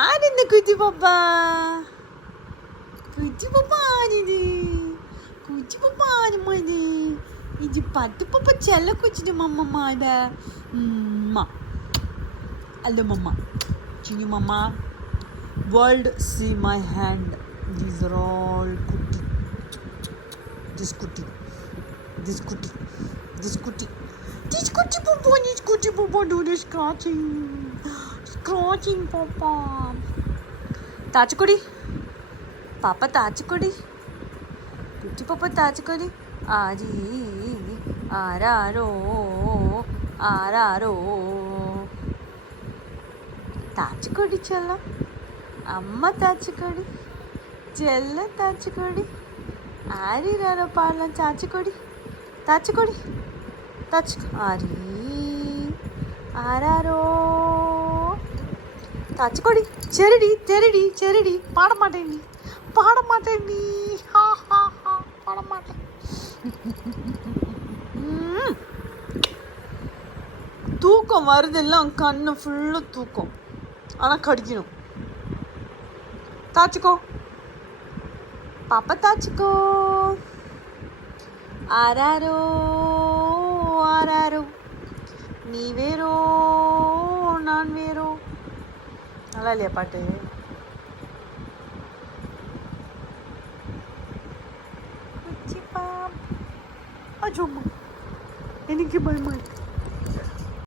ஆடு இந்த குட்டி பாப்பா. குட்டி பாப்பா ஆடுது. குட்டி பாப்பா ஆடுமா இது. இது பத்து பாப்பா செல்ல குச்சிட்டு மாமா இத. அம்மா அல்ல மாமா. சின்னி மாமா. World see my hand. These are all kutti. This kutti. This kutti. This kutti. This kutti papa. This kutti papa do the scratching. Scratching papa. தாச்சுக்குடி பாப்பா தாச்சுக்குடி குட்டி பாப்பா தாச்சுக்குடி ஆரி ஆராரோ ஆராரோ தாச்சுக்குடி செல்லம் அம்மா தாச்சுக்கொடி செல்ல தாச்சுக்கொடி ஆரிராரோ பாடலாம் தாச்சுக்கொடி தாச்சுக்கொடி தாச்சு ஆரி ஆராரோ தாச்சுக்கொடி சரிடி சரிடி சரிடி பாட மாட்டேன் நீ பாட மாட்டேன் நீ ஹா ஹா ஹா பாட மாட்டேன் தூக்கம் வருதெல்லாம் கண்ணு ஃபுல்லாக தூக்கம் ஆனால் கடிக்கணும் தாச்சுக்கோ பாப்பா தாச்சுக்கோ ஆராரோ ஆராரோ நீ வேறோ நான் வேறோ நல்லா இல்லையா பாட்டு அஜோம்மா எனக்கு பயமா இருக்கு